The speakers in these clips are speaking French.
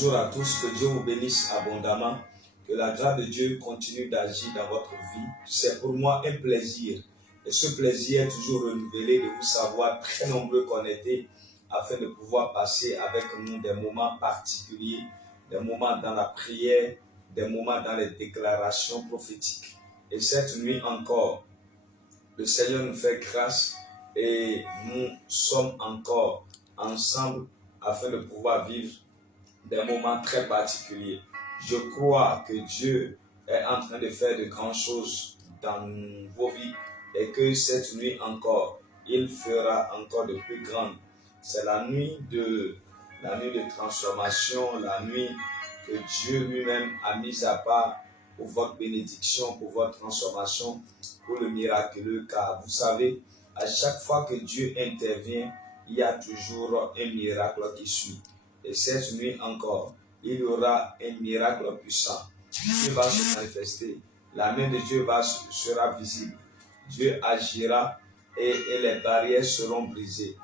Bonjour à tous, que Dieu vous bénisse abondamment, que la grâce de Dieu continue d'agir dans votre vie. C'est pour moi un plaisir, et ce plaisir est toujours renouvelé de vous savoir très nombreux connectés afin de pouvoir passer avec nous des moments particuliers, des moments dans la prière, des moments dans les déclarations prophétiques. Et cette nuit encore, le Seigneur nous fait grâce et nous sommes encore ensemble afin de pouvoir vivre des moments très particuliers. Je crois que Dieu est en train de faire de grandes choses dans vos vies et que cette nuit encore, il fera encore de plus grandes. C'est la nuit de transformation, la nuit que Dieu lui-même a mise à part pour votre bénédiction, pour votre transformation, pour le miraculeux. Car vous savez, à chaque fois que Dieu intervient, il y a toujours un miracle qui suit. Et cette nuit encore, il y aura un miracle puissant qui va se manifester. La main de Dieu sera visible. Dieu agira et les barrières seront brisées.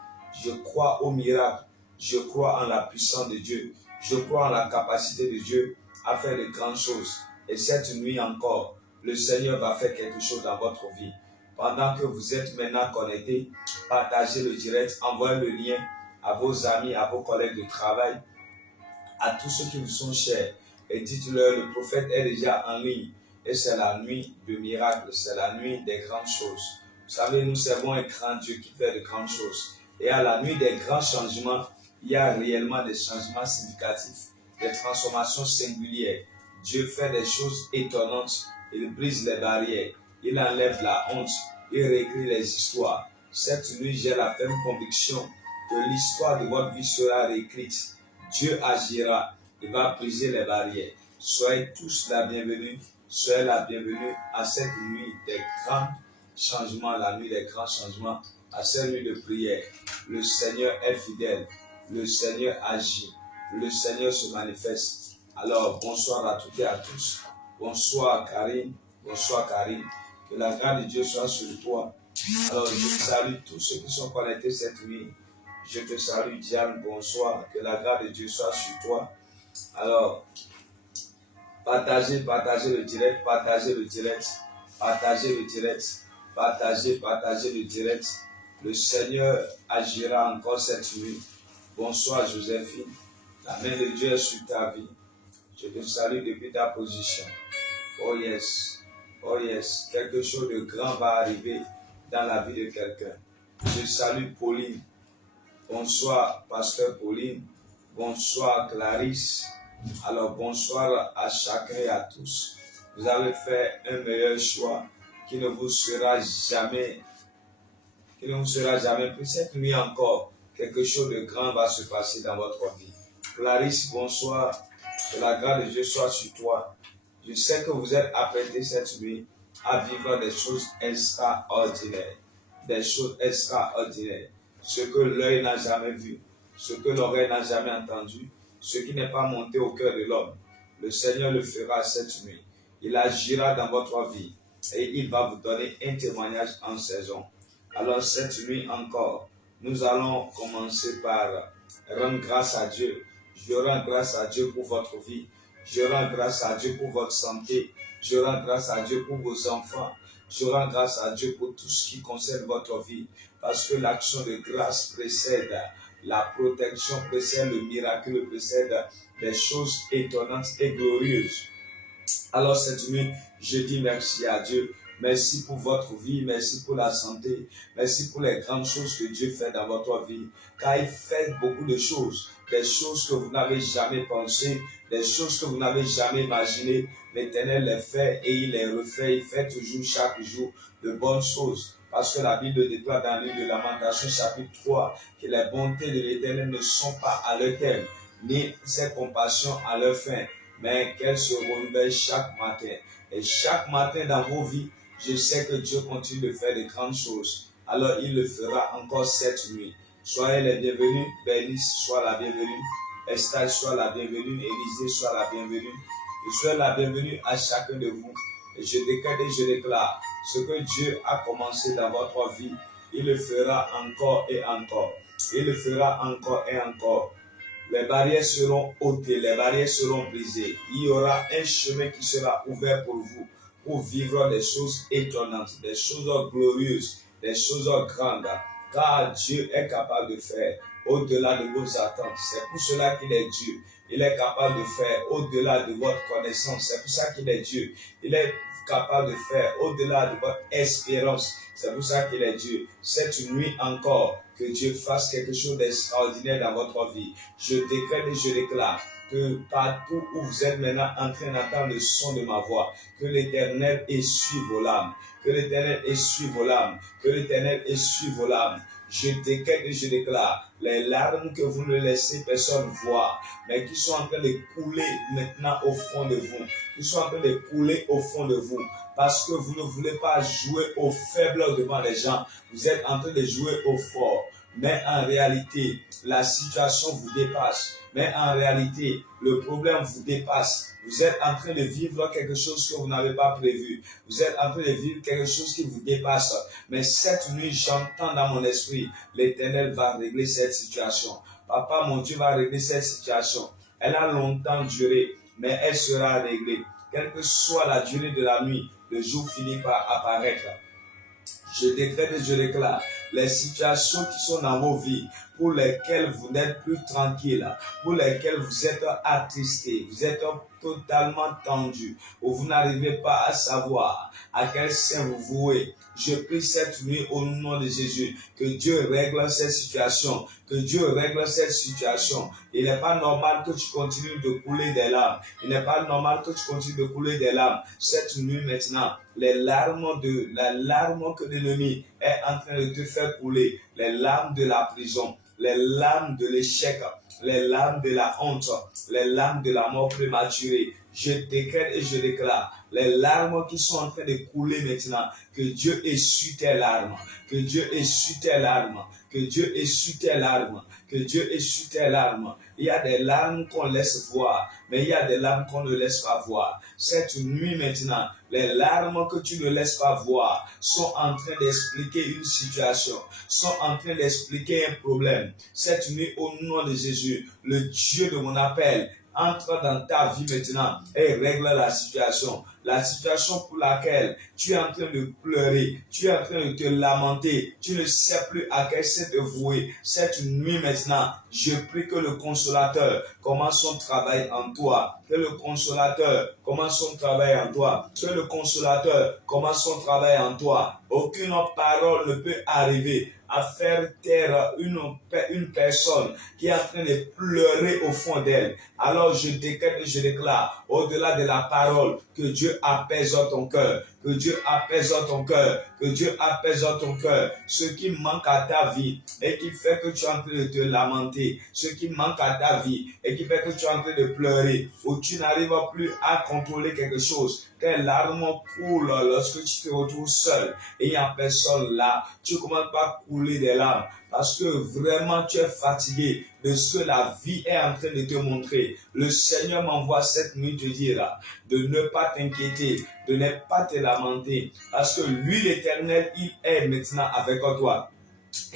Je crois au miracle. Je crois en la puissance de Dieu. Je crois en la capacité de Dieu à faire de grandes choses. Et cette nuit encore, le Seigneur va faire quelque chose dans votre vie. Pendant que vous êtes maintenant connectés, partagez le direct, envoyez le lien à vos amis, à vos collègues de travail, à tous ceux qui vous sont chers. Et dites-leur, le prophète est déjà en ligne. Et c'est la nuit de miracles, c'est la nuit des grandes choses. Vous savez, nous servons un grand Dieu qui fait de grandes choses. Et à la nuit des grands changements, il y a réellement des changements significatifs, des transformations singulières. Dieu fait des choses étonnantes. Il brise les barrières. Il enlève la honte. Il réécrit les histoires. Cette nuit, j'ai la ferme conviction que l'histoire de votre vie sera réécrite. Dieu agira. Il va briser les barrières. Soyez tous la bienvenue. Soyez la bienvenue à cette nuit des grands changements, la nuit des grands changements, à cette nuit de prière. Le Seigneur est fidèle. Le Seigneur agit. Le Seigneur se manifeste. Alors, bonsoir à toutes et à tous. Bonsoir Karine. Bonsoir Karine. Que la grâce de Dieu soit sur toi. Alors, je salue tous ceux qui sont connectés cette nuit. Je te salue Diane. Bonsoir. Que la grâce de Dieu soit sur toi. Alors, partagez le direct. Partagez le direct. Partagez le direct. Partagez le direct. Le Seigneur agira encore cette nuit. Bonsoir Joséphine. La main de Dieu est sur ta vie. Je te salue depuis ta position. Oh yes. Oh yes. Quelque chose de grand va arriver dans la vie de quelqu'un. Je salue Pauline. Bonsoir Pasteur Pauline. Bonsoir Clarisse. Alors bonsoir à chacun et à tous. Vous avez fait un meilleur choix qui ne vous sera jamais pris. Cette nuit encore, quelque chose de grand va se passer dans votre vie. Clarisse, bonsoir. Que la grâce de Dieu soit sur toi. Je sais que vous êtes apprêtés cette nuit à vivre des choses extraordinaires. Des choses extraordinaires. Ce que l'œil n'a jamais vu, ce que l'oreille n'a jamais entendu, ce qui n'est pas monté au cœur de l'homme. Le Seigneur le fera cette nuit. Il agira dans votre vie et il va vous donner un témoignage en saison. Alors cette nuit encore, nous allons commencer par rendre grâce à Dieu. Je rends grâce à Dieu pour votre vie. Je rends grâce à Dieu pour votre santé. Je rends grâce à Dieu pour vos enfants. Je rends grâce à Dieu pour tout ce qui concerne votre vie. Parce que l'action de grâce précède la protection, précède le miracle, précède des choses étonnantes et glorieuses. Alors cette nuit, je dis merci à Dieu. Merci pour votre vie, merci pour la santé, merci pour les grandes choses que Dieu fait dans votre vie. Car il fait beaucoup de choses, des choses que vous n'avez jamais pensées, des choses que vous n'avez jamais imaginées. L'Éternel les fait et il les refait. Il fait toujours, chaque jour, de bonnes choses. Parce que la Bible déclare dans le livre de Lamentation, chapitre 3, que les bontés de l'Éternel ne sont pas à leur terme, ni ses compassions à leur fin, mais qu'elles se renouvellent chaque matin. Et chaque matin dans vos vies, je sais que Dieu continue de faire de grandes choses. Alors il le fera encore cette nuit. Soyez les bienvenus. Bénice soit la bienvenue. Estelle soit la bienvenue. Élisée soit la bienvenue. Je souhaite la bienvenue à chacun de vous. Et je déclare et je déclare ce que Dieu a commencé dans votre vie. Il le fera encore et encore. Il le fera encore et encore. Les barrières seront ôtées, les barrières seront brisées. Il y aura un chemin qui sera ouvert pour vous, pour vivre des choses étonnantes, des choses glorieuses, des choses grandes. Car Dieu est capable de faire au-delà de vos attentes. C'est pour cela qu'il est Dieu. Il est capable de faire au-delà de votre connaissance. C'est pour ça qu'il est Dieu. Il est capable de faire au-delà de votre espérance. C'est pour ça qu'il est Dieu. Cette nuit encore, que Dieu fasse quelque chose d'extraordinaire dans votre vie. Je décrète et je déclare que partout où vous êtes maintenant en train d'entendre le son de ma voix, que l'Éternel essuie vos larmes, que l'Éternel essuie vos larmes, que l'Éternel essuie vos larmes. Je décrète et je déclare les larmes que vous ne laissez personne voir, mais qui sont en train de couler maintenant au fond de vous, qui sont en train de couler au fond de vous, parce que vous ne voulez pas jouer au faible devant les gens, vous êtes en train de jouer au fort. Mais en réalité, la situation vous dépasse. Mais en réalité, le problème vous dépasse. Vous êtes en train de vivre quelque chose que vous n'avez pas prévu. Vous êtes en train de vivre quelque chose qui vous dépasse. Mais cette nuit, j'entends dans mon esprit, l'Éternel va régler cette situation. Papa, mon Dieu va régler cette situation. Elle a longtemps duré, mais elle sera réglée. Quelle que soit la durée de la nuit, le jour finit par apparaître. Je décrète et je déclare les situations qui sont dans vos vies, pour lesquelles vous n'êtes plus tranquille, pour lesquelles vous êtes attristé, vous êtes totalement tendu, où vous n'arrivez pas à savoir à quel sein vous vouez. Je prie cette nuit au nom de Jésus que Dieu règle cette situation, que Dieu règle cette situation. Il n'est pas normal que tu continues de couler des larmes. Il n'est pas normal que tu continues de couler des larmes. Cette nuit maintenant, la larme que l'ennemi est en train de te faire couler, les larmes de la prison, les larmes de l'échec, les larmes de la honte, les larmes de la mort prématurée. Je décrète et je déclare les larmes qui sont en train de couler maintenant, que Dieu essuie tes larmes, que Dieu essuie tes larmes, que Dieu essuie tes larmes, que Dieu essuie tes larmes. Il y a des larmes qu'on laisse voir, mais il y a des larmes qu'on ne laisse pas voir. Cette nuit maintenant, les larmes que tu ne laisses pas voir sont en train d'expliquer une situation, sont en train d'expliquer un problème. Cette nuit, au nom de Jésus, le Dieu de mon appel, entre dans ta vie maintenant et règle la situation. La situation pour laquelle tu es en train de pleurer, tu es en train de te lamenter, tu ne sais plus à quel sein te vouer. Cette nuit maintenant, je prie que le consolateur commence son travail en toi. Que le consolateur commence son travail en toi. Que le consolateur commence son travail en toi. Aucune parole ne peut arriver à faire taire une personne qui est en train de pleurer au fond d'elle. Alors je décrète et je déclare, au-delà de la parole, que Dieu apaise ton cœur, que Dieu apaise ton cœur, que Dieu apaise ton cœur. Ce qui manque à ta vie et qui fait que tu es en train de te lamenter, ce qui manque à ta vie et qui fait que tu es en train de pleurer, ou tu n'arrives plus à contrôler quelque chose, tes larmes coulent lorsque tu te retrouves seul et il n'y a personne là, tu commences par couler des larmes parce que vraiment tu es fatigué de ce que la vie est en train de te montrer. Le Seigneur m'envoie cette nuit te dire de ne pas t'inquiéter, de ne pas te lamenter, parce que lui, l'Éternel, il est maintenant avec toi.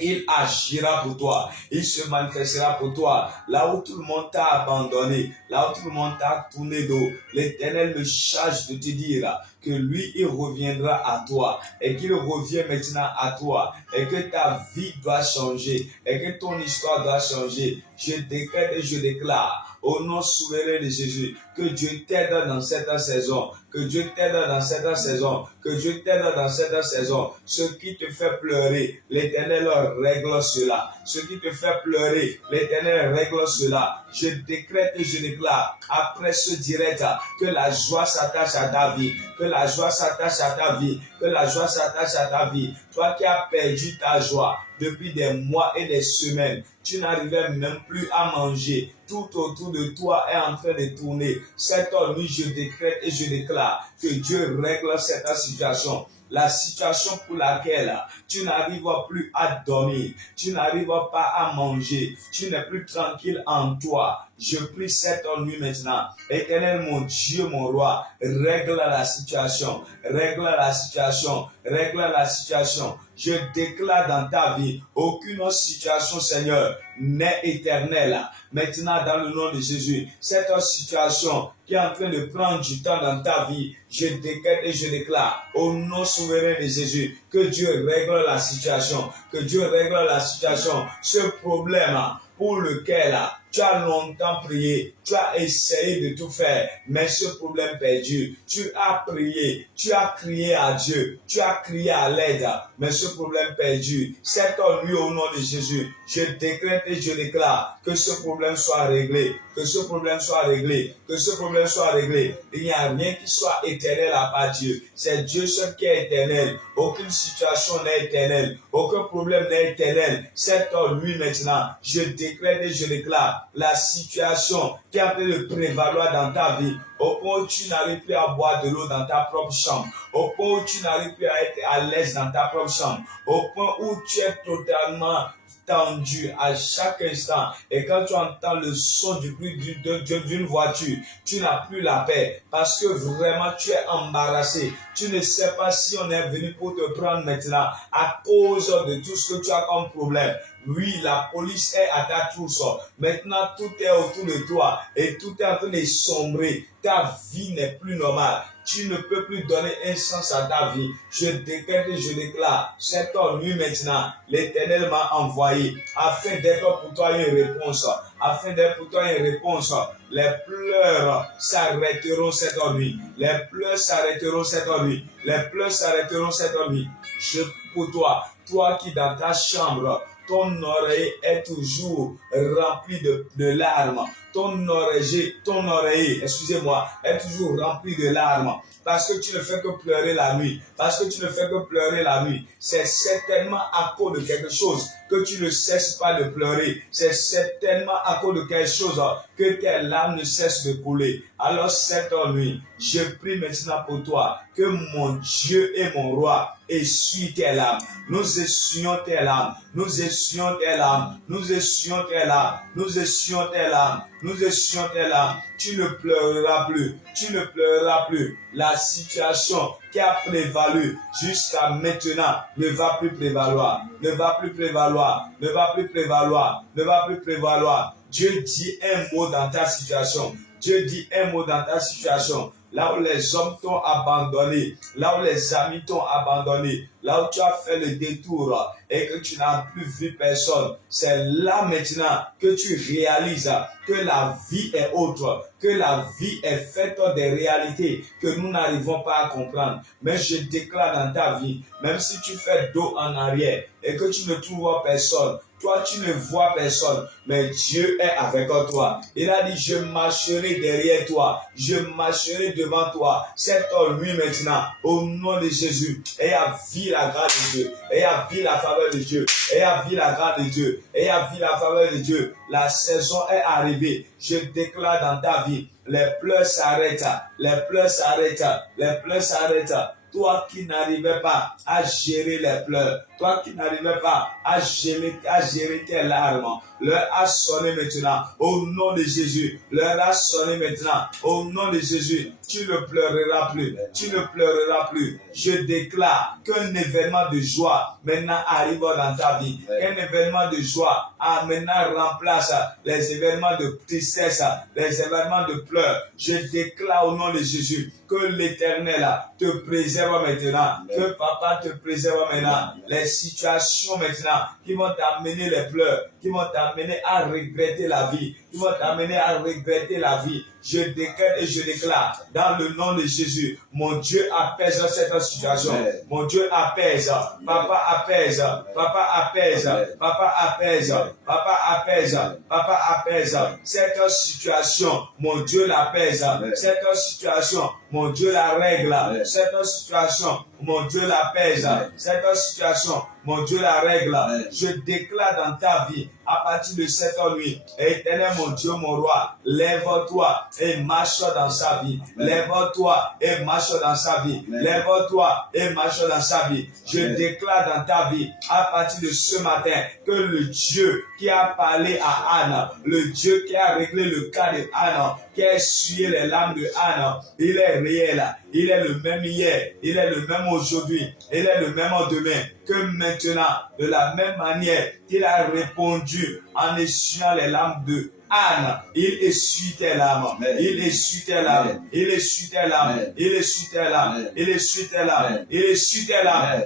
Il agira pour toi, il se manifestera pour toi. Là où tout le monde t'a abandonné, là où tout le monde t'a tourné dos, l'Éternel me charge de te dire que lui, il reviendra à toi et qu'il revient maintenant à toi et que ta vie doit changer et que ton histoire doit changer. Je décrète et je déclare au nom souverain de Jésus que Dieu t'aide dans cette saison, que Dieu t'aide dans cette saison, que Dieu t'aide dans cette saison. Ce qui te fait pleurer, l'Éternel règle cela. Ce qui te fait pleurer, l'Éternel règle cela. Je décrète et je déclare après ce direct que la joie s'attache à ta vie, que la joie s'attache à ta vie, que la joie s'attache à ta vie. Toi qui as perdu ta joie depuis des mois et des semaines, tu n'arrivais même plus à manger. Tout autour de toi est en train de tourner. Cette nuit, je décrète et je déclare que Dieu règle cette situation. La situation pour laquelle tu n'arrives plus à dormir, tu n'arrives pas à manger, tu n'es plus tranquille en toi. Je prie cette nuit maintenant. Éternel mon Dieu, mon roi, règle la situation, règle la situation, règle la situation. Je déclare dans ta vie, aucune situation, Seigneur, n'est éternel. Maintenant, dans le nom de Jésus, cette situation qui est en train de prendre du temps dans ta vie, je décrète et je déclare au nom souverain de Jésus que Dieu règle la situation, que Dieu règle la situation. Ce problème pour lequel tu as longtemps prié, tu as essayé de tout faire, mais ce problème perdu, tu as prié, tu as crié à Dieu, tu as crié à l'aide, mais ce problème perdu, cette nuit au nom de Jésus, je décrète et je déclare que ce problème soit réglé, que ce problème soit réglé, que ce problème soit réglé. Il n'y a rien qui soit éternel à part Dieu. C'est Dieu seul qui est éternel. Aucune situation n'est éternelle. Aucun problème n'est éternel. Cette nuit maintenant, je décrète et je déclare la situation qui est en train de prévaloir dans ta vie, au point où tu n'arrives plus à boire de l'eau dans ta propre chambre, au point où tu n'arrives plus à être à l'aise dans ta propre chambre, au point où tu es totalement tendu à chaque instant, et quand tu entends le son du bruit d'une voiture, tu n'as plus la paix parce que vraiment tu es embarrassé. Tu ne sais pas si on est venu pour te prendre maintenant à cause de tout ce que tu as comme problème. Oui, la police est à ta trousse. Maintenant, tout est autour de toi et tout est en train de sombrer. Ta vie n'est plus normale. Tu ne peux plus donner un sens à ta vie. Je décrète et je déclare, cette nuit maintenant, l'Éternel m'a envoyé afin d'être pour toi une réponse. Afin d'être pour toi une réponse. Les pleurs s'arrêteront cette nuit. Les pleurs s'arrêteront cette nuit. Les pleurs s'arrêteront cette nuit. Je prie pour toi, toi qui dans ta chambre, ton oreille est toujours remplie de larmes. Ton oreille, excusez-moi, est toujours remplie de larmes. Parce que tu ne fais que pleurer la nuit. Parce que tu ne fais que pleurer la nuit. C'est certainement à cause de quelque chose que tu ne cesses pas de pleurer. C'est certainement à cause de quelque chose que tes larmes ne cessent de couler. Alors cette nuit, je prie maintenant pour toi que mon Dieu et mon roi essuie tes larmes. Nous essuyons tes larmes. Nous essuyons tes larmes. Nous essuyons tes larmes. Nous essuyons tes larmes. Nous essuyons tes larmes. Tu ne pleureras plus. Tu ne pleureras plus. La situation qui a prévalu jusqu'à maintenant ne va plus prévaloir. Ne va plus prévaloir. Ne va plus prévaloir. Ne va plus prévaloir. Dieu dit un mot dans ta situation. Dieu dit un mot dans ta situation. Là où les hommes t'ont abandonné, là où les amis t'ont abandonné, là où tu as fait le détour et que tu n'as plus vu personne, c'est là maintenant que tu réalises que la vie est autre, que la vie est faite des réalités que nous n'arrivons pas à comprendre. Mais je déclare dans ta vie, même si tu fais dos en arrière et que tu ne trouves personne, toi, tu ne vois personne, mais Dieu est avec toi. Il a dit, je marcherai derrière toi, je marcherai devant toi. Cette nuit maintenant, au nom de Jésus, et à vie la grâce de Dieu, et à vie la faveur de Dieu, et à vie la grâce de Dieu, et à vie la faveur de Dieu. La saison est arrivée. Je déclare dans ta vie, les pleurs s'arrêtent, les pleurs s'arrêtent, les pleurs s'arrêtent. Toi qui n'arrivais pas à gérer les pleurs, toi qui n'arrivais pas à gérer tes larmes, l'heure a sonné maintenant, au nom de Jésus. L'heure a sonné maintenant, au nom de Jésus. Tu ne pleureras plus, tu ne pleureras plus. Je déclare qu'un événement de joie maintenant arrive dans ta vie. Qu'un événement de joie maintenant remplace les événements de tristesse, les événements de pleurs. Je déclare au nom de Jésus que l'Éternel te préserve maintenant, que Papa te préserve maintenant. Les situations maintenant qui vont t'amener les pleurs, qui vont t'amener à regretter la vie, qui vont t'amener à regretter la vie. Je décrète et je déclare dans le nom de Jésus, mon Dieu apaise cette situation. Mon Dieu apaise. Papa apaise. Papa apaise. Papa apaise. Papa apaise. Papa apaise. Cette situation, mon Dieu l'apaise. Cette situation, mon Dieu la règle. Cette situation, mon Dieu l'apaise. Cette situation, mon Dieu la règle. Je déclare dans ta vie, à partir de cette nuit, Éternel mon Dieu, mon roi, lève-toi et marche dans sa vie. Lève-toi et marche dans sa vie. Lève-toi et marche dans sa vie. Je déclare dans ta vie, à partir de ce matin, que le Dieu qui a parlé à Anne, le Dieu qui a réglé le cas de Anne, qui a essuyé les larmes de Anne, il est réel. Il est le même hier, il est le même aujourd'hui, il est le même demain, que maintenant, de la même manière qu'il a répondu en essuyant les larmes de Anne, il essuie tes larmes, il essuie tes larmes, il essuie tes larmes, il essuie tes larmes, il essuie tes larmes, il essuie tes larmes.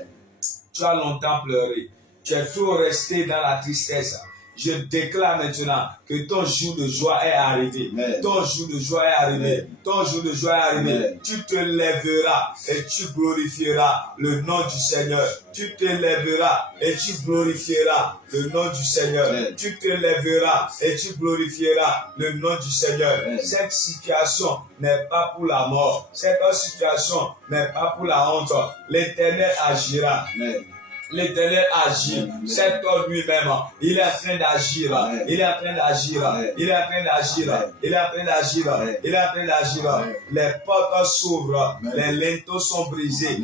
Tu as longtemps pleuré, tu es toujours resté dans la tristesse. Je déclare maintenant que ton jour de joie est arrivé. Ton jour de joie est arrivé. Ton jour de joie est arrivé. Tu te lèveras et tu glorifieras le nom du Seigneur. Tu te lèveras et tu glorifieras le nom du Seigneur. Tu te lèveras et tu glorifieras le nom du Seigneur. Cette situation n'est pas pour la mort. Cette situation n'est pas pour la honte. L'Éternel agira. L'Éternel agit. Cet homme lui-même, il est en train d'agir. Il est en train d'agir. Il est en train d'agir. Il est en train d'agir. Il est en train d'agir. Les portes s'ouvrent. Les linteaux sont brisés.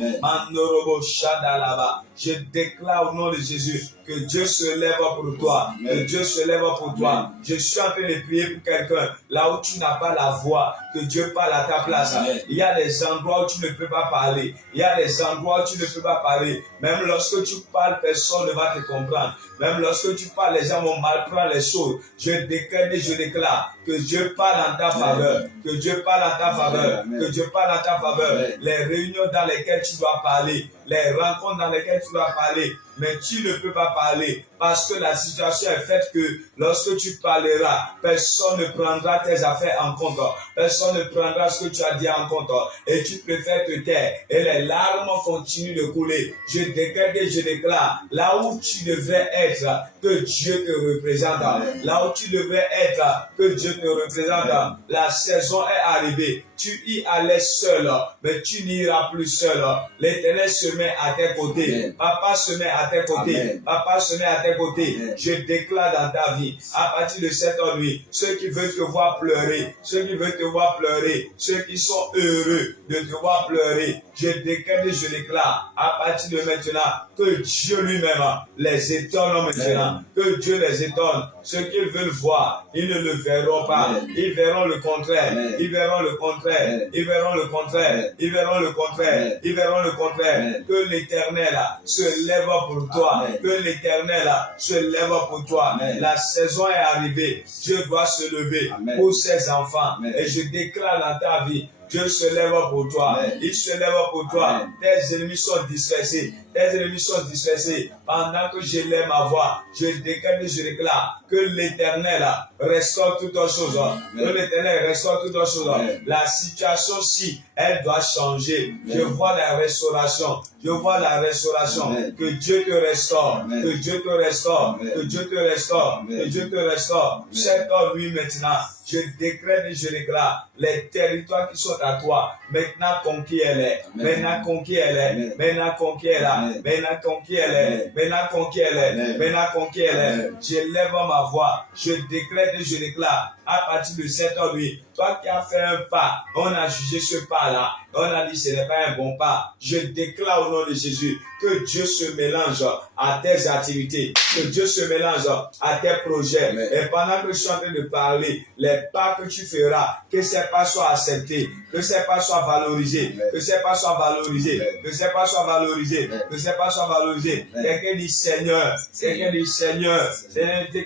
Je déclare au nom de Jésus que Dieu se lève pour toi. Que Dieu se lève pour toi. Je suis en train de prier pour quelqu'un. Là où tu n'as pas la voix, que Dieu parle à ta place. Il y a des endroits où tu ne peux pas parler. Il y a des endroits où tu ne peux pas parler. Même lorsque tu parles, personne ne va te comprendre. Même lorsque tu parles, les gens vont mal prendre les choses. Je déclare et je déclare que Dieu parle en ta faveur. Que Dieu parle en ta faveur. Que Dieu parle en ta faveur. Les réunions dans lesquelles tu dois parler. Les rencontres dans lesquelles tu dois parler. Mais tu ne peux pas parler parce que la situation est faite que lorsque tu parleras, personne ne prendra tes affaires en compte. Personne ne prendra ce que tu as dit en compte. Et tu préfères te taire. Et les larmes continuent de couler. Je déclare et je déclare, là où tu devrais être, que Dieu te représente. Là où tu devrais être, que Dieu te représente. La saison est arrivée. Tu y allais seul, mais tu n'iras plus seul. L'Éternel se met à tes côtés. Papa se met à tes côtés. Papa se met à tes côtés. Je déclare dans ta vie, à partir de cette nuit, ceux qui veulent te voir pleurer, ceux qui veulent te voir pleurer, ceux qui sont heureux de te voir pleurer, je déclare et je déclare, à partir de maintenant, que Dieu lui-même les étonne maintenant. Que Dieu les étonne. Ce qu'ils veulent voir, ils ne le verront pas. Ils verront le contraire. Ils verront le contraire. Ils verront le contraire. Ils verront le contraire. Ils verront le contraire. Que l'Éternel se lève pour toi. Que l'Éternel se lève pour toi. La saison est arrivée. Dieu doit se lever pour ses enfants. Et je déclare dans ta vie, Dieu se lève pour toi. Il se lève pour toi. Tes ennemis sont dispersés. Tes ennemis sont dispersés. Pendant que je lève ma voix, je déclare et je déclare que l'Éternel restaure toutes choses. Que l'Éternel restaure toutes choses. La situation-ci, elle doit changer. Je vois la restauration. Je vois la restauration. Que Dieu te restaure. Que Dieu te restaure. Que Dieu te restaure. Que Dieu te restaure. Cet homme, lui, maintenant, je décrète et je déclare les territoires qui sont à toi. Maintenant, conquiers-les. Maintenant, conquiers-les. Maintenant, conquiers-les. Maintenant, conquiers-les. Maintenant, conquiers-les. Maintenant, conquiers-les. Je lève ma voix. Je décrète et je déclare à partir de cette heure, toi qui as fait un pas, on a jugé ce pas-là. On a dit ce n'est pas un bon pas. Je déclare au nom de Jésus que Dieu se mélange à tes activités, que Dieu se mélange à tes projets. Et pendant que je suis en train de parler, les pas que tu feras, que ces pas soient acceptés, que ces pas soient valorisés, que ces pas soient valorisés, que ces pas soient valorisés, que ces pas soient valorisés. Quelqu'un dit Seigneur, quelqu'un dit Seigneur,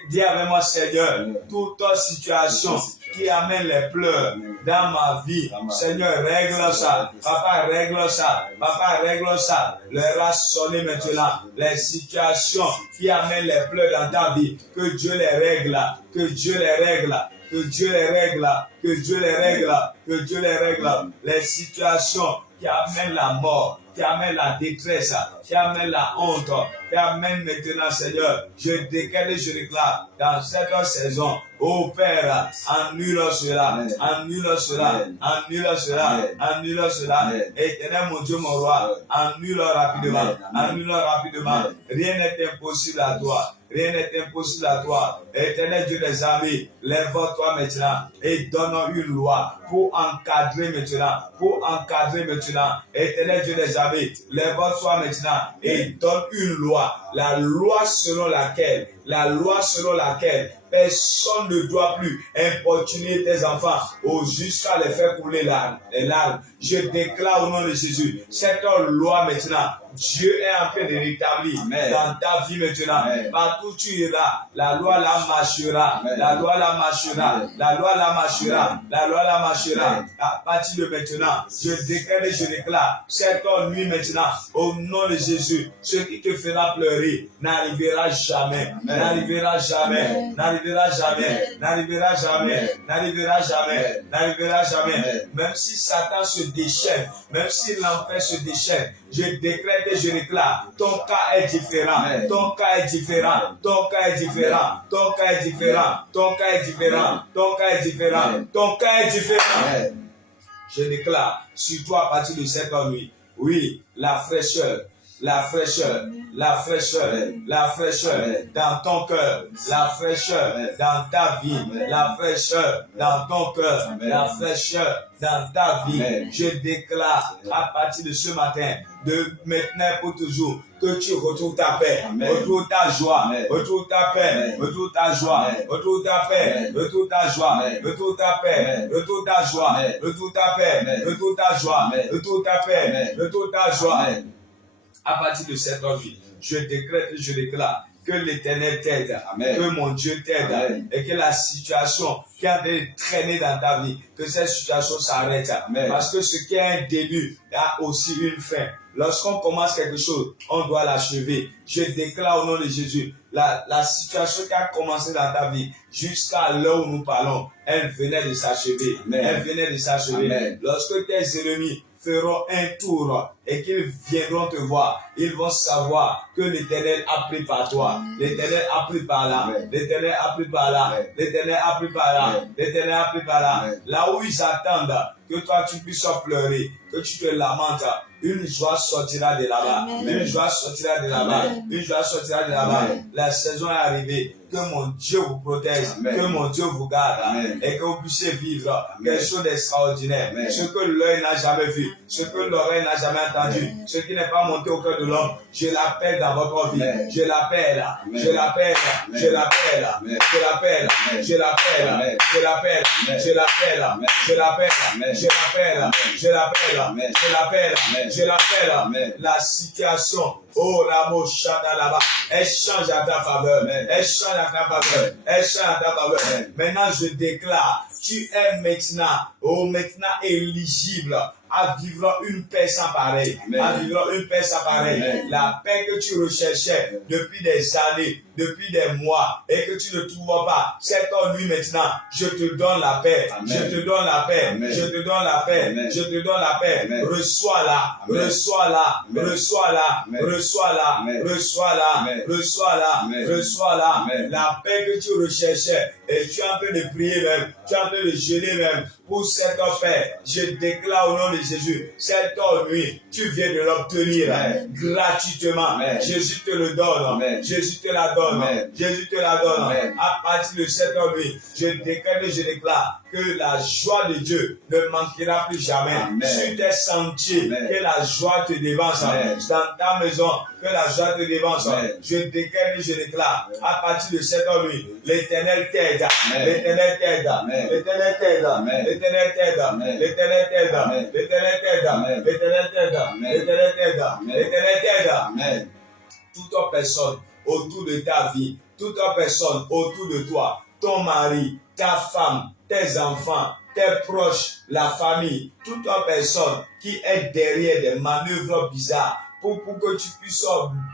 dis avec moi Seigneur, toute situation qui amène les pleurs dans ma vie, Seigneur, règle ça. Papa, règle ça. Papa, règle ça. L'heure a sonné maintenant. Les situations qui amènent les pleurs dans ta vie, que Dieu les règle. Que Dieu les règle. Que Dieu les règle. Que Dieu les règle. Que Dieu les règle. Les situations qui amènent la mort, qui amènent la détresse, qui amènent la honte, qui amènent maintenant, Seigneur, je déclare et je déclare dans cette saison, ô Père, annule cela, annule cela, annule cela, annule cela. Éternel, mon Dieu, mon roi, annule rapidement, annule rapidement. Rien n'est impossible à toi. Rien n'est impossible à toi. Éternel Dieu des armées, lève-toi maintenant et donne une loi pour encadrer maintenant, pour encadrer maintenant. Éternel Dieu des armées, lève-toi maintenant et donne une loi. La loi selon laquelle Personne ne doit plus importuner tes enfants jusqu'à les faire couler les larmes. Je déclare au nom de Jésus, cette loi maintenant, Dieu est en train de rétablir dans ta vie maintenant. Partout où tu iras, la loi la marchera. La loi la marchera. La loi la marchera. La loi la marchera. À partir de maintenant, je déclare et je déclare, cette nuit maintenant, au nom de Jésus, ce qui te fera pleurer n'arrivera jamais. N'arrivera jamais. N'arrivera jamais. N'arrivera jamais. N'arrivera jamais. N'arrivera jamais. Même si Satan se déchaîne, même si l'enfer se déchaîne, je décrète et je déclare, ton cas est différent, ton cas est différent, ton cas est différent, ton cas est différent, ton cas est différent, ton cas est différent, ton cas est différent. Je déclare sur toi à partir de cette nuit, oui, la fraîcheur, la fraîcheur, la fraîcheur, la fraîcheur dans ton cœur, la fraîcheur dans ta vie, la fraîcheur dans ton cœur, la fraîcheur dans ta vie. Je déclare à partir de ce matin, de maintenant pour toujours, que tu retrouves ta paix, retrouves ta joie, retrouves ta paix, retrouves ta joie, retrouves ta paix, retrouves ta joie, retrouves ta paix, retrouves ta joie, retrouves ta paix, retrouves ta joie, retrouves ta paix, retrouves ta joie. À partir de cette vie, je décrète et je déclare que l'Éternel t'aide, que mon Dieu t'aide et que la situation qui a été traînée dans ta vie, que cette situation s'arrête. Parce que ce qui a un début a aussi une fin. Lorsqu'on commence quelque chose, on doit l'achever. Je déclare au nom de Jésus, la situation qui a commencé dans ta vie, jusqu'à l'heure où nous parlons, elle venait de s'achever. Elle venait de s'achever. Lorsque tes ennemis feront un tour et qu'ils viendront te voir, ils vont savoir que l'Éternel a pris par toi, l'Éternel a pris par là, l'Éternel a pris par là, l'Éternel a pris par là, l'Éternel a pris par là. Là où ils attendent que toi tu puisses pleurer, que tu te lamentes, une joie sortira de là-bas, une joie sortira de là-bas, une joie sortira de là-bas. La saison est arrivée. Que mon Dieu vous protège, que mon Dieu vous garde et que vous puissiez vivre quelque chose d'extraordinaire. Ce que l'œil n'a jamais vu, ce que l'oreille n'a jamais entendu, ce qui n'est pas monté au cœur de l'homme, je l'appelle dans votre vie. Je l'appelle, je l'appelle, je l'appelle, je l'appelle, je l'appelle, je l'appelle, je l'appelle, je l'appelle, je l'appelle, je l'appelle, je l'appelle, je l'appelle. La situation, oh la mochada là-bas, elle change à ta faveur, elle change à ta faveur, elle change à ta faveur. Maintenant je déclare, tu es maintenant éligible à vivre une paix sans pareil, à vivre une paix sans pareil. La paix que tu recherchais depuis des années, depuis des mois, et que tu ne trouves pas. Cette nuit maintenant, je te donne la paix, je te donne la paix, je te donne la paix, je te donne la paix. Reçois-la, reçois-la, reçois-la, reçois-la, reçois-la, reçois-la, reçois-la. La paix que tu recherchais, et tu es en train de prier même, tu es en train de jeûner même pour cette paix. Je déclare au nom de Jésus, cette nuit, tu viens de l'obtenir gratuitement. Jésus te le donne, Jésus te la donne, Jésus te la donne. À partir de cette nuit, je déclare et je déclare que la joie de Dieu ne manquera plus jamais. Sur tes sentiers, que la joie te devance. Dans ta maison, que la joie te devance. Je déclare et je déclare, à partir de cette nuit, l'Éternel t'aide, l'Éternel t'aide, l'Éternel t'aide, l'Éternel t'aide, l'Éternel t'aide, l'Éternel t'aide, l'Éternel t'aide, l'Éternel t'aide, l'Éternel t'aide. Toute personne autour de ta vie, toute personne autour de toi, ton mari, ta femme, tes enfants, tes proches, la famille, toute personne qui est derrière des manœuvres bizarres pour que tu puisses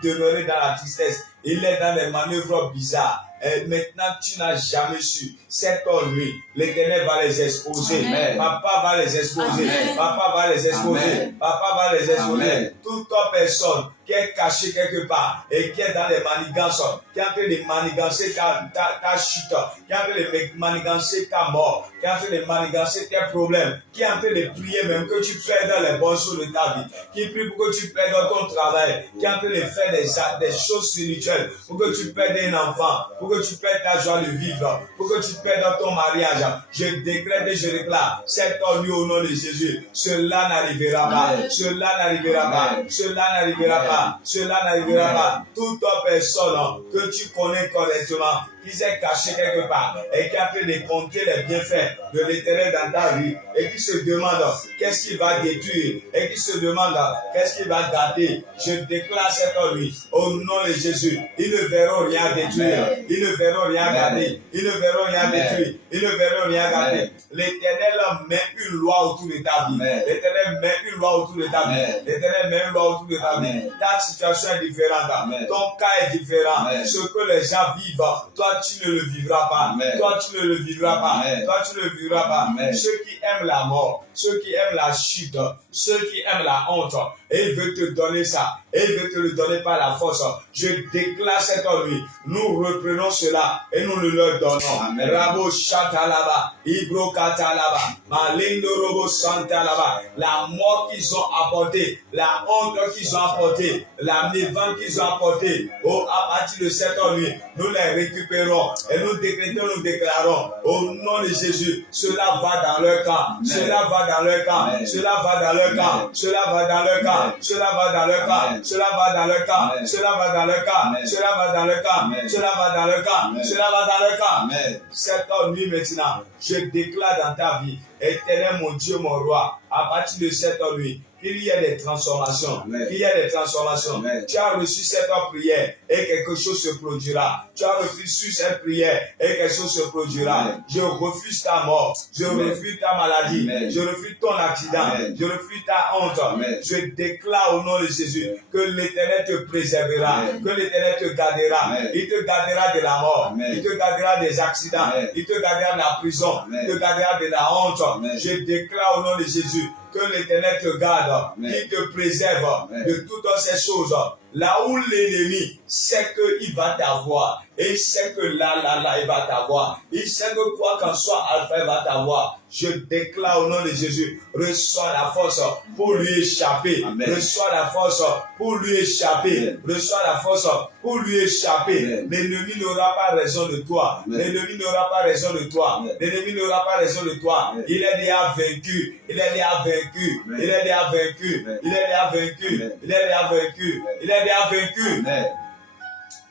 demeurer dans la tristesse. Il est dans des manœuvres bizarres. Et maintenant, tu n'as jamais su. Cette nuit, l'Éternel va les exposer. Papa va les exposer. Papa va les exposer. Papa va les exposer. Toute personne qui est cachée quelque part et qui est dans les manigances, qui est en train de manigancer ta chute, qui est en train de manigancer ta mort, qui est en train de manigancer tes problèmes, qui est en train de prier même que tu perdes les bonnes choses de ta vie, qui prie pour que tu perdes ton travail, qui est en train de faire des choses spirituelles, pour que tu perdes un enfant, pour que tu perdes ta joie de vivre, pour que tu perdes ton mariage. Je décrète et je déclare, cette nuit au nom de Jésus, cela n'arrivera pas, cela n'arrivera pas, cela n'arrivera pas, cela n'arrivera pas. Toute personne que tu connais correctement, qui s'est caché quelque part et qui a pu de compter les bienfaits de l'Éternel dans ta vie et qui se demande qu'est-ce qu'il va détruire et qui se demande qu'est-ce qu'il va garder. Je déclare cette nuit au nom de Jésus. Ils ne verront rien détruire. Ils ne verront rien garder. Ils ne verront rien détruire. Ils ne verront rien garder. L'Éternel met une loi autour de ta vie. L'Éternel met une loi autour de ta vie. L'Éternel met une loi autour de ta vie. Ta situation est différente. Ton cas est différent. Ce que les gens vivent, toi tu ne le vivras pas. Toi tu ne le vivras pas. Toi tu ne le vivras pas. Ceux qui aiment la mort, ceux qui aiment la chute, ceux qui aiment la honte, et il veut te donner ça. Et il veut te le donner par la force. Je déclare cette nuit. Nous reprenons cela et nous le leur donnons. Rabo Shatalaba, Ibro Katalaba, Malindo Robo Santalaba. La mort qu'ils ont apportée, la honte qu'ils ont apportée, la mévente qu'ils ont apportée, oh, à partir de cette nuit, nous les récupérons et nous décrétons, nous déclarons au nom de Jésus. Cela va dans leur camp. Cela va dans leur camp. Cela va dans leur camp. Cela va dans leur camp. Cela va dans leur camp. Cela va dans le camp, cela va dans le camp, cela va dans le camp, cela va dans le camp, cela va dans le camp. Cette nuit maintenant, je déclare dans ta vie, Éternel mon Dieu, mon roi, à partir de cette nuit, qu'il y ait des transformations, qu'il y ait des transformations. Tu as reçu cette prière et quelque chose se produira. Tu as reçu cette prière et quelque chose se produira. Je refuse ta mort, je refuse ta maladie, je refuse ton accident, je refuse ta honte. Je déclare au nom de Jésus que l'Éternel te préservera, que l'Éternel te gardera. Il te gardera de la mort, il te gardera des accidents, il te gardera de la prison, il te gardera de la honte. Je déclare au nom de Jésus que l'Éternel te garde, qu'il te préserve de toutes ces choses. Là où l'ennemi sait qu'il va t'avoir, et il sait que là, il va t'avoir. Il sait que quoi qu'en soit Alpha, il va t'avoir. Je déclare au nom de Jésus, reçois la force pour lui échapper. Reçois la force pour lui échapper. Reçois la force pour lui échapper. L'ennemi n'aura pas raison de toi. L'ennemi n'aura pas raison de toi. L'ennemi n'aura pas raison de toi. Il est déjà vaincu. Il est déjà vaincu. Il est déjà vaincu. Il est déjà vaincu. Il est déjà vaincu. Il est déjà vaincu.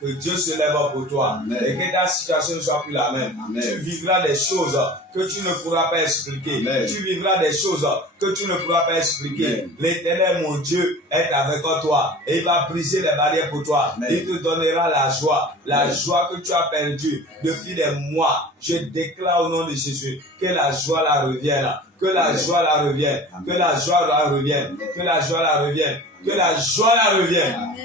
Que Dieu se lève pour toi et que ta situation ne soit plus la même. Tu vivras des choses que tu ne pourras pas expliquer. Tu vivras des choses que tu ne pourras pas expliquer. L'Éternel, mon Dieu, est avec toi et il va briser les barrières pour toi. Il te donnera la joie que tu as perdue depuis des mois. Je déclare au nom de Jésus que la joie la revienne. Que la joie la revienne. Que la joie la revienne. Que la joie la revienne. Que la joie la revienne.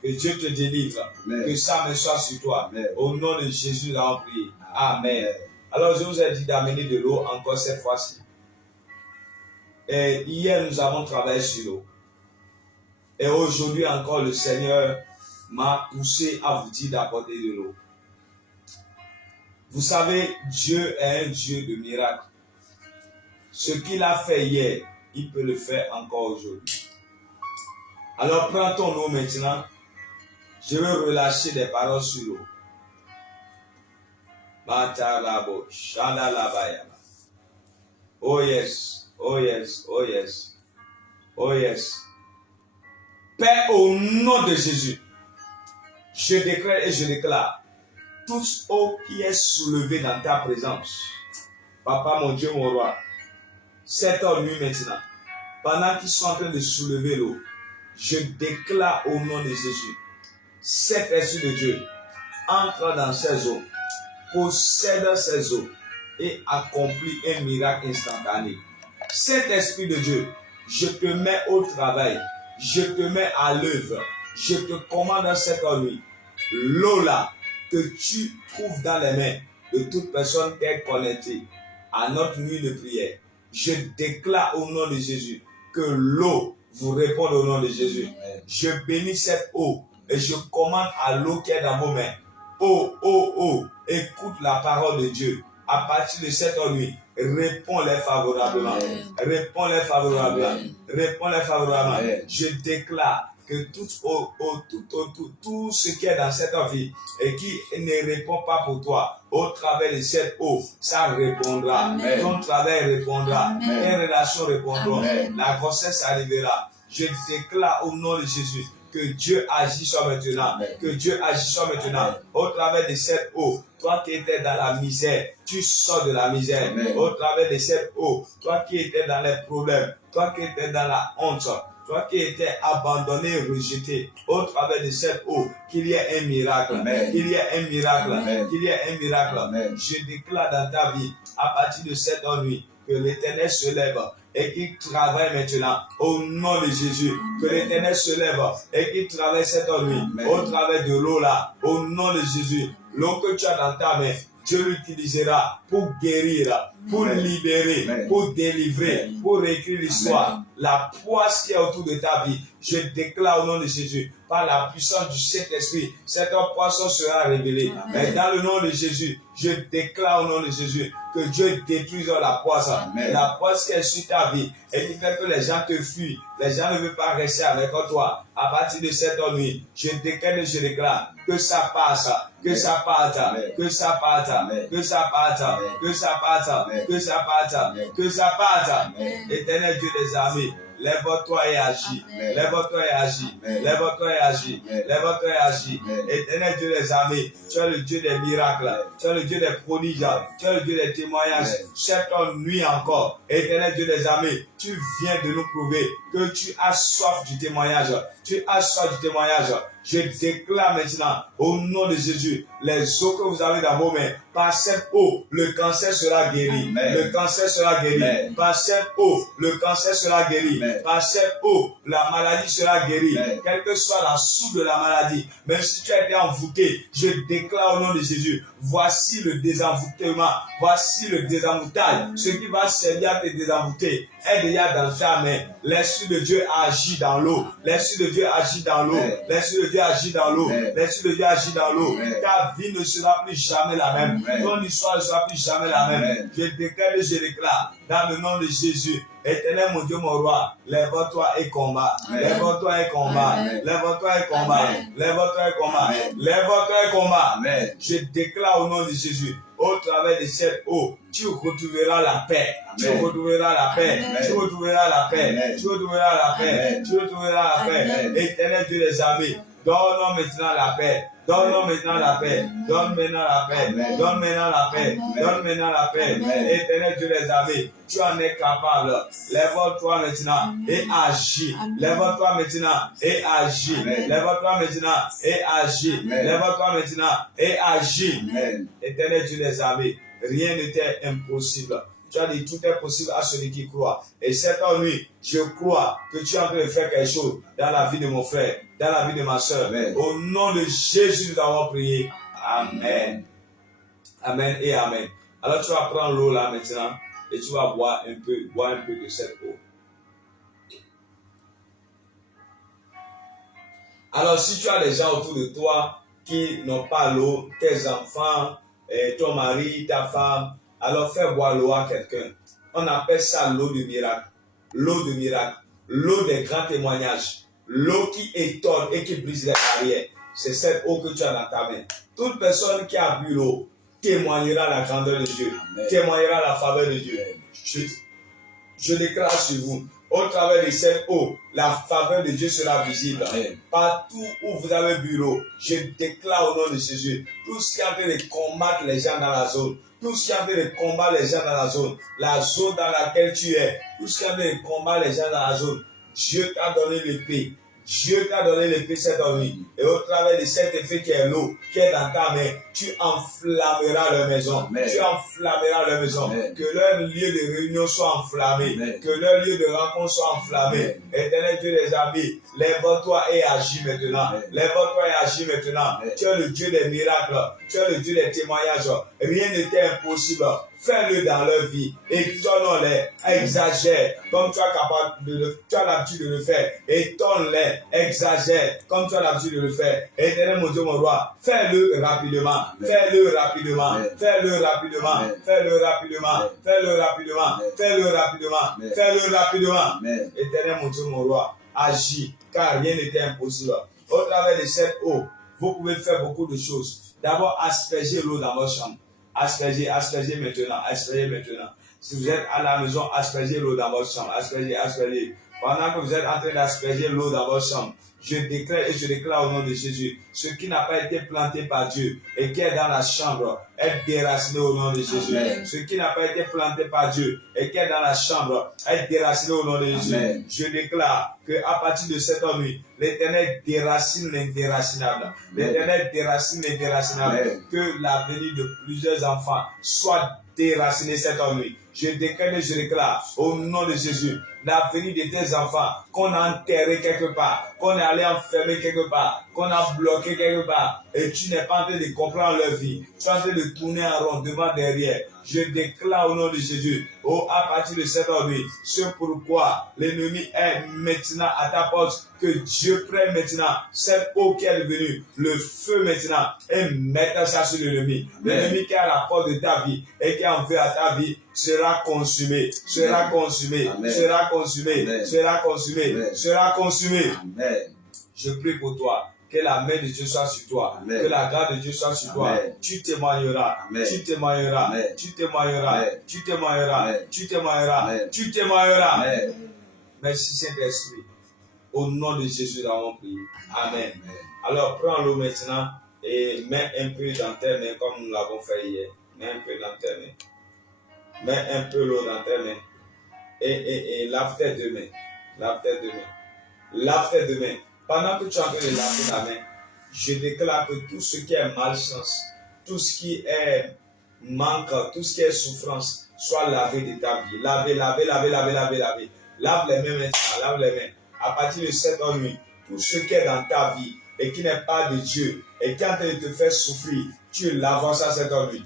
Que Dieu te délivre. Que ça me soit sur toi. Au nom de Jésus, nous avons prié. Amen. Alors, je vous ai dit d'amener de l'eau encore cette fois-ci. Et hier, nous avons travaillé sur l'eau. Et aujourd'hui encore, le Seigneur m'a poussé à vous dire d'apporter de l'eau. Vous savez, Dieu est un Dieu de miracles. Ce qu'il a fait hier, il peut le faire encore aujourd'hui. Alors, prends ton eau maintenant. Je vais relâcher des paroles sur l'eau. Oh yes, oh yes, oh yes, oh yes. Père, au nom de Jésus, je déclare et je déclare toute eau qui est soulevée dans ta présence. Papa, mon Dieu, mon roi, cette nuit maintenant, pendant qu'ils sont en train de soulever l'eau, je déclare au nom de Jésus, cet esprit de Dieu entre dans ces eaux, possède ces eaux et accomplit un miracle instantané. Cet esprit de Dieu, je te mets au travail, je te mets à l'œuvre, je te commande dans cette nuit, l'eau là que tu trouves dans les mains de toute personne qui est connectée à notre nuit de prière. Je déclare au nom de Jésus que l'eau vous réponde au nom de Jésus. Je bénis cette eau et je commande à l'eau qui est dans vos mains. Oh, écoute la parole de Dieu. À partir de cette nuit, réponds-les favorablement. Réponds-les favorablement. Réponds-les favorablement. Je déclare que tout ce qui est dans cette vie et qui ne répond pas pour toi, au travers de cette eau, ça répondra. Amen. Ton travail répondra. Tes relations répondront. La grossesse arrivera. Je déclare au nom de Jésus Que Dieu agisse maintenant. Que Dieu agisse maintenant. Au travers de cette eau, toi qui étais dans la misère, tu sors de la misère. Au travers de cette eau, toi qui étais dans les problèmes, toi qui étais dans la honte, toi qui étais abandonné, rejeté, au travers de cette eau, qu'il y ait un miracle, qu'il y ait un miracle, qu'il y ait un miracle. Je déclare dans ta vie, à partir de cette nuit, que l'Éternel se lève et qu'il travaille maintenant au nom de Jésus. Que l'Éternel se lève et qu'il travaille cette nuit au travers de l'eau là, au nom de Jésus. L'eau que tu as dans ta main, Dieu l'utilisera pour guérir, pour libérer, pour délivrer, pour écrire l'histoire. La poisse qui est autour de ta vie, je déclare au nom de Jésus, par la puissance du Saint-Esprit, cette poisson sera révélée. Mais dans le nom de Jésus, je déclare au nom de Jésus que Dieu détruise la poisse qui est sur ta vie et qui fait que les gens te fuient. Les gens ne veulent pas rester avec toi. À partir de cette nuit, je déclare que ça passe, que ça parte, que ça parte, que ça parte, que ça parte, que ça parte, que ça parte. Éternel Dieu des armées, lève-toi et agis. Lève-toi et agis. Lève-toi et agis. Lève-toi et agis. Éternel Dieu des armées, tu es le Dieu des miracles. Tu es le Dieu des prodiges. Tu es le Dieu des témoignages. Cette nuit encore, Éternel Dieu des armées, tu viens de nous prouver que tu as soif du témoignage. Tu as soif du témoignage. Je déclare maintenant, au nom de Jésus, les eaux que vous avez dans vos mains, par cette eau, le cancer sera guéri. Le cancer sera guéri. Par cette eau, le cancer sera guéri. Par cette eau, la maladie sera guérie. Quelle que soit la source de la maladie, même si tu as été envoûté, je déclare au nom de Jésus, voici le désenvoûtement, voici le désenvoûtage. Ce qui va servir à te désenvoûter est déjà dans ta main. L'Esprit de Dieu agit dans l'eau. L'Esprit de Dieu agit dans l'eau. L'Esprit de Dieu agit dans l'eau. L'Esprit de Dieu agit dans l'eau. Ta vie ne sera plus jamais la même. Ton histoire ne sera plus jamais la même. Je déclare et je déclare dans le nom de Jésus. Éternel mon Dieu, mon roi, lève-toi et combat. Lève-toi et combat. Lève-toi et combat. Lève-toi et combat. Lève-toi et combat. Je déclare au nom de Jésus, au travers de cette eau, tu retrouveras la paix. Tu retrouveras la paix. Tu retrouveras la paix. Tu retrouveras la paix. Tu retrouveras la paix. Éternel Dieu des armées, donne-nous maintenant la paix. Donne-nous maintenant la paix. Donne maintenant la paix. Donne maintenant la paix. Donne maintenant la paix. Éternel Dieu des armées, tu en es capable. Lève-toi maintenant et agis. Lève-toi maintenant et agis. Lève-toi maintenant et agis. Lève-toi maintenant et agis. Éternel Dieu des armées, rien n'était impossible. Tu as dit tout est possible à celui qui croit. Et cette nuit, je crois que tu es en train de faire quelque chose dans la vie de mon frère, dans la vie de ma soeur. Au nom de Jésus, nous avons prié. Amen. Amen et amen. Alors tu vas prendre l'eau là maintenant et tu vas boire un peu de cette eau. Alors si tu as des gens autour de toi qui n'ont pas l'eau, tes enfants, ton mari, ta femme, alors fais boire l'eau à quelqu'un. On appelle ça l'eau de miracle. L'eau de miracle. L'eau des grands témoignages. L'eau qui étonne et qui brise les barrières. C'est cette eau que tu as dans ta main. Toute personne qui a bu l'eau témoignera la grandeur de Dieu. Amen. Témoignera la faveur de Dieu. Je déclare sur vous, au travers de cette eau, la faveur de Dieu sera visible. Amen. Partout où vous avez bu l'eau, je déclare au nom de Jésus, tout ce qui est en train de combattre les gens dans la zone, tout ce qui est en train de combattre les gens dans la zone dans laquelle tu es, tout ce qui est en train de combattre les gens dans la zone, Dieu t'a donné l'épée. Dieu t'a donné l'épée cette nuit. Et au travers de cette épée qui est l'eau, qui est dans ta main, tu enflammeras leur maison. Amen. Tu enflammeras leur maison. Amen. Que leur lieu de réunion soit enflammé. Amen. Que leur lieu de rencontre soit enflammé. Éternel Dieu des amis, lève-toi et agis maintenant. Lève-toi et agis maintenant. Amen. Tu es le Dieu des miracles. Tu es le Dieu des témoignages. Rien n'était impossible. Fais-le dans leur vie. Étonne-les. Exagère. Comme tu as l'habitude de le faire. Étonne-les. Exagère. Comme tu as l'habitude de le faire. Éternel mon Dieu, mon roi. Fais-le rapidement. Fais-le rapidement. Fais-le rapidement. Fais-le rapidement. Fais-le rapidement. Fais-le rapidement. Fais-le rapidement. Éternel mon Dieu, mon roi. Agis. Car rien n'était impossible. Au travers de cette eau, vous pouvez faire beaucoup de choses. D'abord, asperger l'eau dans votre chambre. Aspergez maintenant. Si vous êtes à la maison, aspergez l'eau dans votre chambre. Aspergez. pendant que vous êtes en train d'asperger l'eau dans votre chambre, je déclare et je déclare au nom de Jésus, ce qui n'a pas été planté par Dieu et qui est dans la chambre est déraciné au nom de Jésus. Amen. Ce qui n'a pas été planté par Dieu et qui est dans la chambre est déraciné au nom de Jésus. Amen. Je déclare qu'à partir de cette nuit, l'Éternel déracine l'indéracinable. L'Éternel déracine l'indéracinable. Amen. Que la venue de plusieurs enfants soit déracinée cette nuit. Je déclare et je déclare au nom de Jésus la venue de tes enfants qu'on a enterré quelque part, qu'on est allé enfermer quelque part, qu'on a bloqué quelque part et tu n'es pas en train de comprendre leur vie. Tu es en train de tourner en rond devant derrière. Je déclare au nom de Jésus, à partir de cette nuit, c'est pourquoi l'ennemi est maintenant à ta porte, que Dieu prenne maintenant cette eau qui est devenue le feu maintenant et mette ça sur l'ennemi. L'ennemi qui est à la porte de ta vie et qui est envers à ta vie sera consumé, sera consumé, sera consumé, sera consumé, sera consumé. Je prie pour toi. Que la main de Dieu soit sur toi. Amen. Que la grâce de Dieu soit sur toi. Amen. Tu témoigneras. Amen. Tu témoigneras. Amen. Tu témoigneras. Amen. Tu témoigneras. Amen. Tu témoigneras. Amen. Tu témoigneras. Amen. Merci Saint-Esprit. Au nom de Jésus, nous avons prié. Amen. Amen. Alors, prends l'eau maintenant et mets un peu dans tes mains comme nous l'avons fait hier. Mets un peu dans tes mains. Mets un peu l'eau dans tes mains. Et lave tes deux mains. Lave tes deux mains. Lave tes deux mains. Pendant que tu es en train de laver ta main, je déclare que tout ce qui est malchance, tout ce qui est manque, tout ce qui est souffrance, soit lavé de ta vie. Lavé, lavé, lavé, lavé, lavé, lavé. Lave les mains maintenant, lave les mains. À partir de cette nuit, tout ce qui est dans ta vie et qui n'est pas de Dieu et qui est en train de te faire souffrir, tu laves ça cette nuit.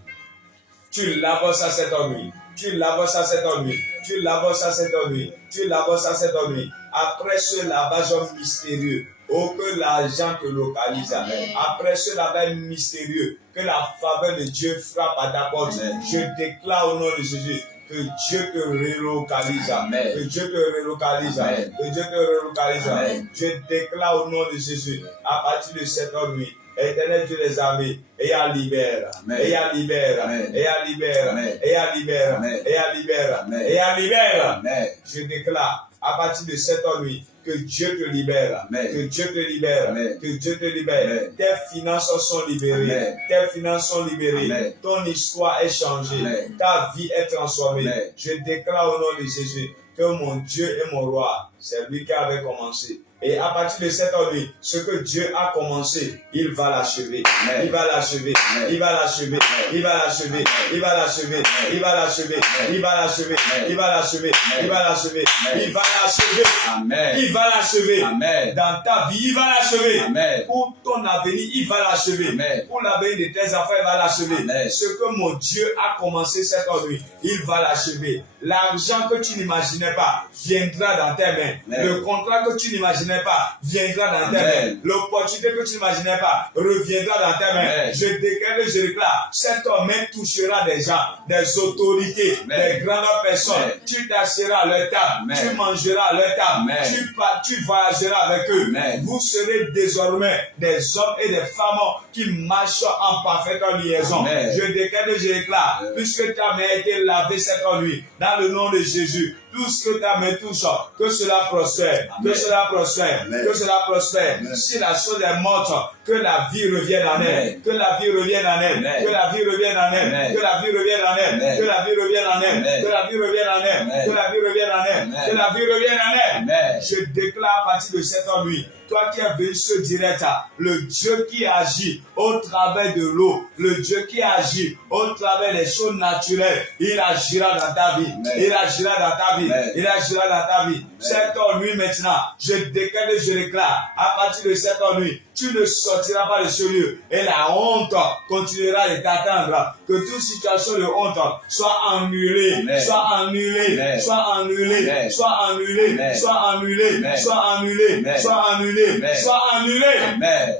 Tu laves ça cette nuit. Tu laves ça cette nuit. Tu laves ça cette nuit. Tu laves ça cette nuit. Après ce lavage mystérieux, que l'argent te localise. Après ce lavage mystérieux, que la faveur de Dieu frappe à ta porte. Je déclare au nom de Jésus que Dieu te relocalise. Amen. Que Dieu te relocalise. Amen. Que Dieu te relocalise. Amen. Je déclare au nom de Jésus, à partir de cette nuit, Éternel Dieu des armées, et à libère, et à libère, et à libère, et à libère, et à libère, et à libère. Je déclare à partir de cette nuit que Dieu te libère, que Dieu te libère, que Dieu te libère. Tes finances sont libérées, tes finances sont libérées, ton histoire est changée, ta vie est transformée. Je déclare au nom de Jésus que mon Dieu est mon roi, c'est lui qui avait commencé. Et à partir de cette nuit, ce que Dieu a commencé, il va l'achever. Il va l'achever. Il va l'achever. Il va l'achever. Il va l'achever. Il va l'achever. Il va l'achever. Il va l'achever. Il va l'achever. Il va l'achever. Amen. Il va l'achever. Amen. Dans ta vie, il va l'achever. Amen. Pour ton avenir, il va l'achever. Amen. Pour l'avenir de tes affaires, il va l'achever. Amen. Ce que mon Dieu a commencé cette nuit, il va l'achever. L'argent que tu n'imaginais pas viendra dans tes mains. Amen. Le contrat que tu n'imaginais pas viendra dans tes mains. L'opportunité que tu n'imaginais pas reviendra dans tes mains. Amen. Je déclare et je déclare, cette main touchera des gens, des autorités, Amen. des grandes personnes. Amen. Tu t'assiras à leur table, Amen. tu mangeras à leur table, Amen. tu voyageras avec eux. Amen. Vous serez désormais des hommes et des femmes qui marchent en parfaite liaison. Amen. Je déclare et je déclare, puisque ta main a été lavée cette nuit, dans le nom de Jésus, tout ce que ta main touche, que cela prospère, Amen. que cela prospère, Amen. que cela prospère. Amen. Si la chose est morte, que la vie revienne en elle, Amen. que la vie revienne en elle, Amen. que la vie revienne en elle, Amen. que la vie revienne en elle, Amen. que la vie revienne en elle, Amen. que la vie revienne en elle, Amen. que la vie revienne en elle, Amen. que la vie revienne en elle. Amen. Je déclare à partir de cette nuit, toi qui es venu ce direct, le Dieu qui agit au travers de l'eau, le Dieu qui agit au travers des choses naturelles, il agira dans ta vie, Amen. il agira dans ta vie, Amen. il agira dans ta vie. Cette nuit maintenant, je déclare et je déclare, à partir de cette nuit, tu ne sortiras pas de ce lieu et la honte continuera de t'attendre. Que toute situation de honte soit annulée, Amen. soit annulée, Amen. soit annulée, Amen. soit annulée, Amen. soit annulée, Amen. soit annulée, Amen. soit annulée, Amen. soit annulée. Amen.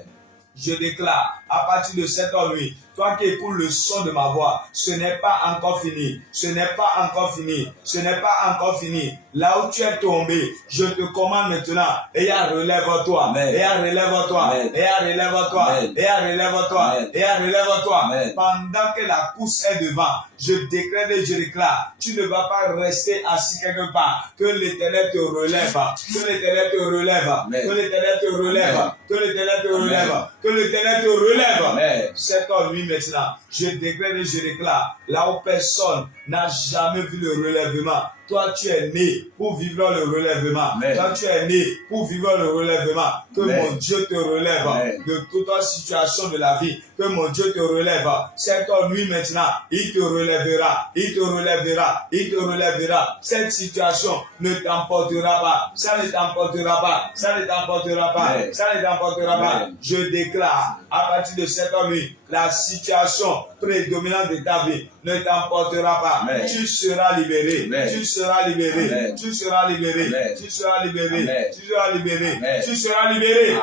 Je déclare à partir de cette nuit toi qui écoutes le son de ma voix, ce n'est pas encore fini. Ce n'est pas encore fini. Ce n'est pas encore fini. Là où tu es tombé, je te commande maintenant. Et relève-toi. Et relève-toi. Et relève-toi. Et relève-toi. Et relève-toi. Pendant que la course est devant, je décrète et je déclare, tu ne vas pas rester assis quelque part. Que l'Éternel te relève. Que l'Éternel te relève. Que l'Éternel te relève. Que l'Éternel te relève. Que l'Éternel te relève. Cette nuit maintenant, je décrète et je déclare, là où personne n'a jamais vu le relèvement, toi tu es né pour vivre le relèvement. Toi tu es né pour vivre le relèvement. Que mon Dieu te relève de toute situation de la vie. Que mon Dieu te relève. Cette nuit maintenant, il te relèvera. Il te relèvera. Il te relèvera. Cette situation ne t'emportera pas. Ça ne t'emportera pas. Ça ne t'emportera pas. Ça ne t'emportera pas. Je déclare à partir de cette nuit, la situation prédominante de ta vie ne t'emportera pas. Tu seras libéré. Tu seras libéré. Tu seras libéré. Tu seras libéré. Tu seras libéré. Tu seras libéré.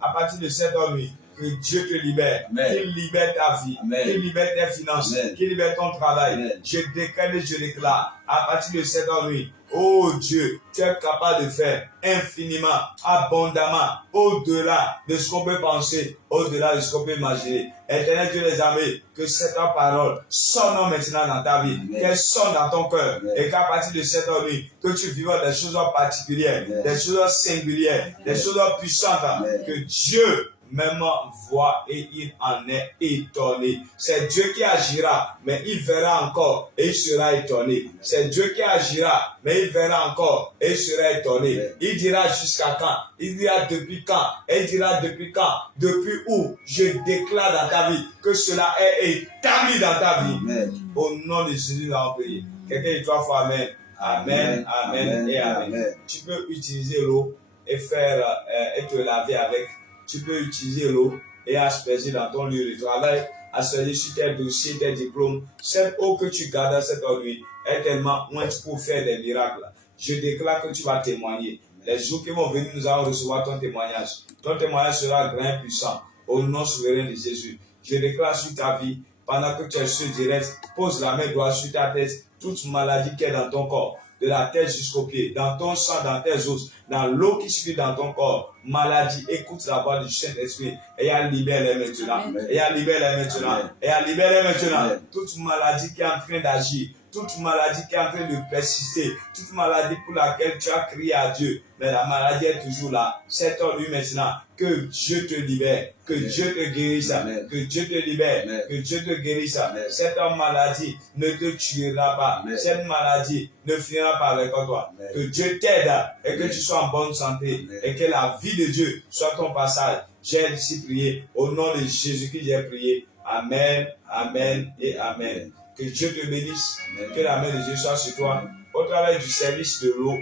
À partir de cette nuit, que Dieu te libère, qu'il libère ta vie, qu'il libère tes finances, qu'il libère ton travail. Je déclare et je déclare, à partir de cette nuit, oh Dieu, tu es capable de faire infiniment, abondamment, au-delà de ce qu'on peut penser, au-delà de ce qu'on peut imaginer. Éternel Dieu des armées, que cette parole sonne maintenant dans ta vie, qu'elle sonne dans ton cœur, et qu'à partir de cette nuit, que tu vivras des choses particulières, des choses singulières, des choses puissantes, que Dieu même voit et il en est étonné. C'est Dieu qui agira, mais il verra encore et il sera étonné. C'est Dieu qui agira, mais il verra encore et il sera étonné. Il dira jusqu'à quand? Il dira depuis quand? Et il dira depuis quand? Depuis où? Je déclare dans ta vie que cela est établi dans ta vie. Au nom de Jésus, nous allons prier. Quelqu'un dit 3 fois Amen. Amen, amen et amen. Tu peux utiliser l'eau et et te laver avec. Tu peux utiliser l'eau et asperger dans ton lieu de travail, asperger sur tes dossiers, tes diplômes. Cette eau que tu gardes cette nuit est tellement loin pour faire des miracles. Je déclare que tu vas témoigner. Les jours qui vont venir, nous allons recevoir ton témoignage. Ton témoignage sera grand et puissant. Au nom souverain de Jésus. Je déclare sur ta vie, pendant que tu es sur direct, pose la main droite sur ta tête, toute maladie qui est dans ton corps, de la tête jusqu'aux pieds, dans ton sang, dans tes os, dans l'eau qui suit dans ton corps. Maladie, écoute la voix du Saint-Esprit et elle libère-les maintenant. Et elle libère-les maintenant. Et elle libère-les maintenant. Toute maladie qui est en train d'agir, toute maladie qui est en train de persister, toute maladie pour laquelle tu as crié à Dieu, mais la maladie est toujours là. C'est en lui maintenant. Que Dieu te libère, que Dieu te guérisse, que Dieu te libère, que Dieu te guérisse. Cette maladie ne te tuera pas. Cette maladie ne finira pas avec toi. Que Dieu t'aide et que tu sois en bonne santé et que la vie de Dieu soit ton passage. J'ai ici prié. Au nom de Jésus-Christ, j'ai prié. Amen, amen et amen. Que Dieu te bénisse. Que la main de Dieu soit sur toi. Au travers du service de l'eau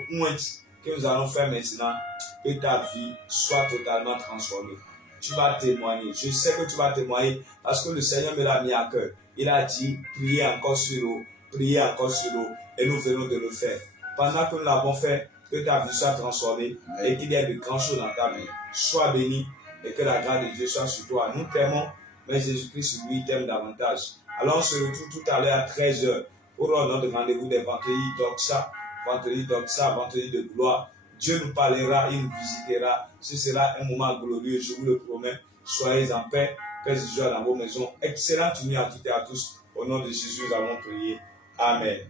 que nous allons faire maintenant, que ta vie soit totalement transformée. Tu vas témoigner. Je sais que tu vas témoigner parce que le Seigneur me l'a mis à cœur. Il a dit, priez encore sur l'eau, priez encore sur l'eau, et nous venons de le faire. Pendant que nous l'avons fait, que ta vie soit transformée et qu'il y ait de grandes choses dans ta vie. Sois béni et que la grâce de Dieu soit sur toi. Nous t'aimons, mais Jésus-Christ, lui, t'aime davantage. Alors on se retrouve tout à l'heure à 13h pour notre rendez-vous des vendredis d'Oxa, vendredi de gloire. Dieu nous parlera, il nous visitera. Ce sera un moment glorieux, je vous le promets. Soyez en paix, paix et joie dans vos maisons. Excellente nuit à toutes et à tous. Au nom de Jésus, nous allons prier. Amen.